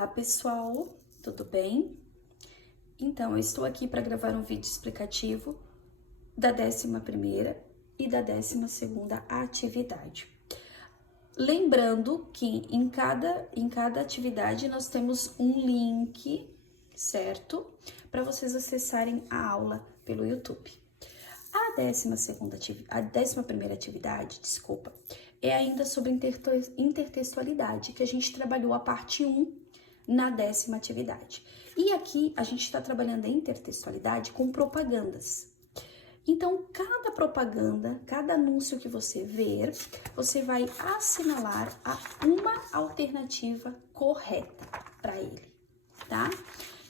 Olá pessoal, tudo bem? Então, eu estou aqui para gravar um vídeo explicativo da 11ª e da 12ª atividade. Lembrando que em cada atividade nós temos um link, certo? Para vocês acessarem a aula pelo YouTube. A 11ª atividade, é ainda sobre intertextualidade, que a gente trabalhou a parte 1 na 10ª atividade. E aqui a gente está trabalhando a intertextualidade com propagandas. Então, cada propaganda, cada anúncio que você ver, você vai assinalar uma alternativa correta para ele, tá?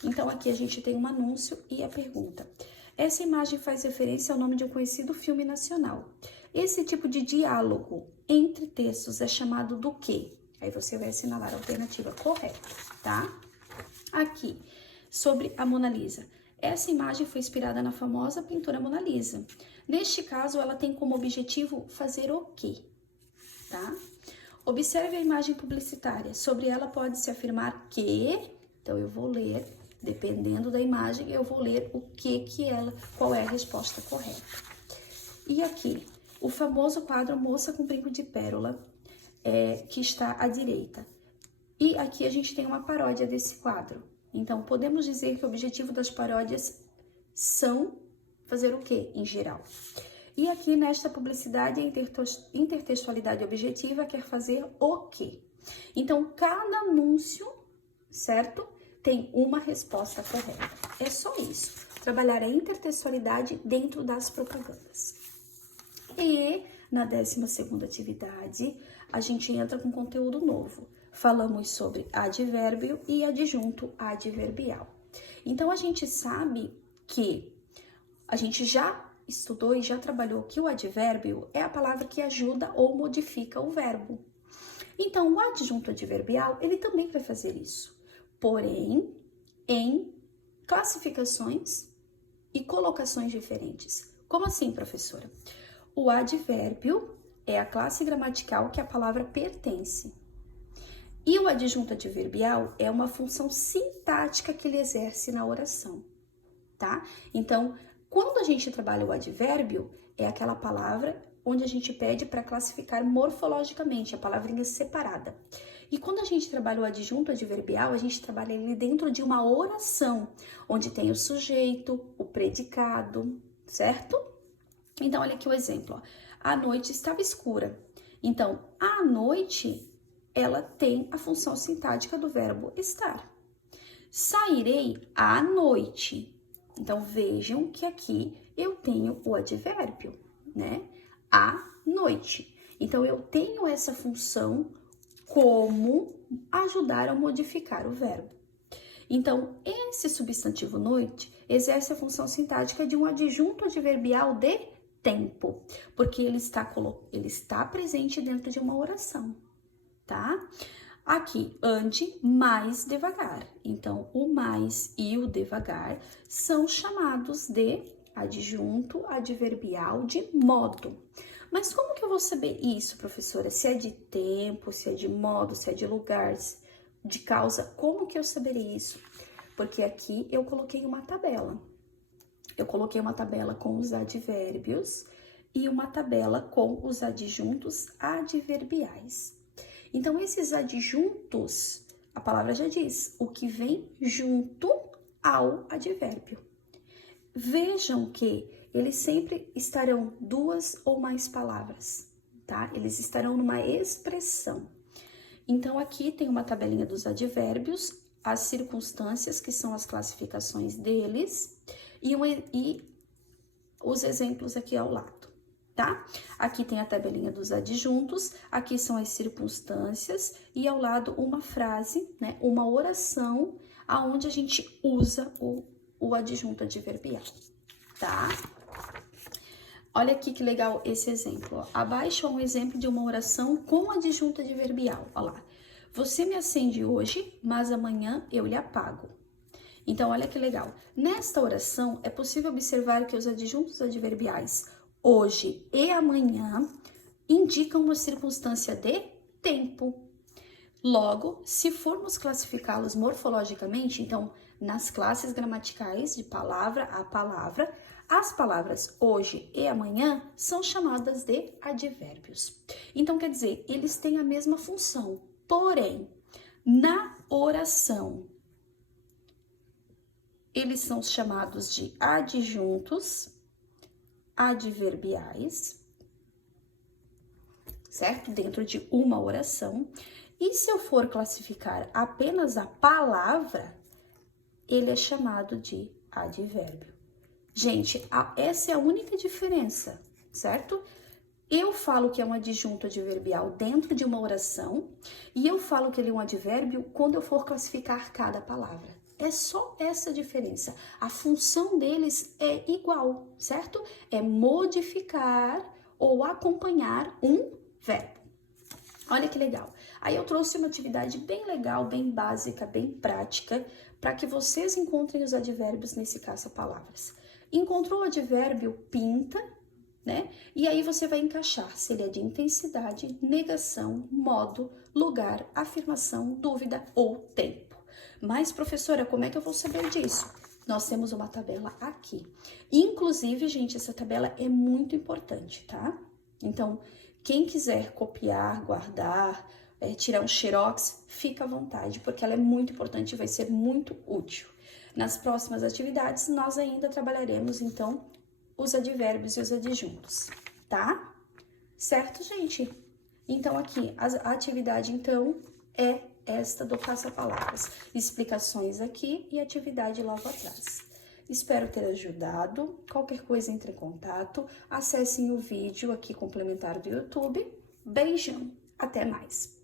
Então, aqui a gente tem um anúncio e a pergunta. Essa imagem faz referência ao nome de um conhecido filme nacional. Esse tipo de diálogo entre textos é chamado do quê? Aí você vai assinalar a alternativa correta, tá? Aqui, sobre a Mona Lisa. Essa imagem foi inspirada na famosa pintura Mona Lisa. Neste caso, ela tem como objetivo fazer o quê? Tá? Observe a imagem publicitária. Sobre ela pode-se afirmar que... Então, eu vou ler, dependendo da imagem, eu vou ler qual é a resposta correta. E aqui, o famoso quadro Moça com Brinco de Pérola, que está à direita. E aqui a gente tem uma paródia desse quadro. Então, podemos dizer que o objetivo das paródias são fazer o quê, em geral? E aqui, nesta publicidade, a intertextualidade objetiva quer fazer o quê? Então, cada anúncio, certo? Tem uma resposta correta. É só isso. Trabalhar a intertextualidade dentro das propagandas. E na 12ª atividade, a gente entra com conteúdo novo. Falamos sobre advérbio e adjunto adverbial. Então, a gente sabe que a gente já estudou e já trabalhou que o advérbio é a palavra que ajuda ou modifica o verbo. Então, o adjunto adverbial, ele também vai fazer isso. Porém, em classificações e colocações diferentes. Como assim, professora? O advérbio é a classe gramatical que a palavra pertence. E o adjunto adverbial é uma função sintática que ele exerce na oração, tá? Então, quando a gente trabalha o advérbio, é aquela palavra onde a gente pede para classificar morfologicamente, a palavrinha separada. E quando a gente trabalha o adjunto adverbial, a gente trabalha ele dentro de uma oração, onde tem o sujeito, o predicado, certo? Então, olha aqui o exemplo, ó. A noite estava escura. Então, a noite, ela tem a função sintática do verbo estar. Sairei à noite. Então, vejam que aqui eu tenho o advérbio, né? À noite. Então, eu tenho essa função como ajudar a modificar o verbo. Então, esse substantivo noite exerce a função sintática de um adjunto adverbial de tempo, porque ele está presente dentro de uma oração, tá? Aqui, ande mais devagar. Então, o mais e o devagar são chamados de adjunto adverbial de modo. Mas como que eu vou saber isso, professora? Se é de tempo, se é de modo, se é de lugar, de causa, como que eu saberia isso? Porque aqui eu coloquei uma tabela. Eu coloquei uma tabela com os advérbios e uma tabela com os adjuntos adverbiais. Então, esses adjuntos, a palavra já diz, o que vem junto ao advérbio. Vejam que eles sempre estarão duas ou mais palavras, tá? Eles estarão numa expressão. Então, aqui tem uma tabelinha dos advérbios, as circunstâncias, que são as classificações deles, e os exemplos aqui ao lado, tá? Aqui tem a tabelinha dos adjuntos, aqui são as circunstâncias, e ao lado uma frase, né? Uma oração, aonde a gente usa o adjunto adverbial, tá? Olha aqui que legal esse exemplo, ó. Abaixo é um exemplo de uma oração com adjunto adverbial, ó lá. Você me acende hoje, mas amanhã eu lhe apago. Então, olha que legal. Nesta oração, é possível observar que os adjuntos adverbiais hoje e amanhã indicam uma circunstância de tempo. Logo, se formos classificá-los morfologicamente, então, nas classes gramaticais de palavra a palavra, as palavras hoje e amanhã são chamadas de advérbios. Então, quer dizer, eles têm a mesma função, porém, na oração, eles são chamados de adjuntos adverbiais, certo? Dentro de uma oração. E se eu for classificar apenas a palavra, ele é chamado de advérbio. Gente, essa é a única diferença, certo? Eu falo que é um adjunto adverbial dentro de uma oração e eu falo que ele é um advérbio quando eu for classificar cada palavra. É só essa diferença. A função deles é igual, certo? É modificar ou acompanhar um verbo. Olha que legal. Aí eu trouxe uma atividade bem legal, bem básica, bem prática, para que vocês encontrem os advérbios nesse caça-palavras. Encontrou o advérbio pinta, né? E aí você vai encaixar se ele é de intensidade, negação, modo, lugar, afirmação, dúvida ou tempo. Mas, professora, como é que eu vou saber disso? Nós temos uma tabela aqui. Inclusive, gente, essa tabela é muito importante, tá? Então, quem quiser copiar, guardar, tirar um xerox, fica à vontade, porque ela é muito importante e vai ser muito útil. Nas próximas atividades, nós ainda trabalharemos, então, os advérbios e os adjuntos, tá? Certo, gente? Então, aqui, a atividade, então, é esta do caça-palavras. Explicações aqui e atividade logo atrás. Espero ter ajudado. Qualquer coisa, entre em contato. Acessem o vídeo aqui complementar do YouTube. Beijão. Até mais.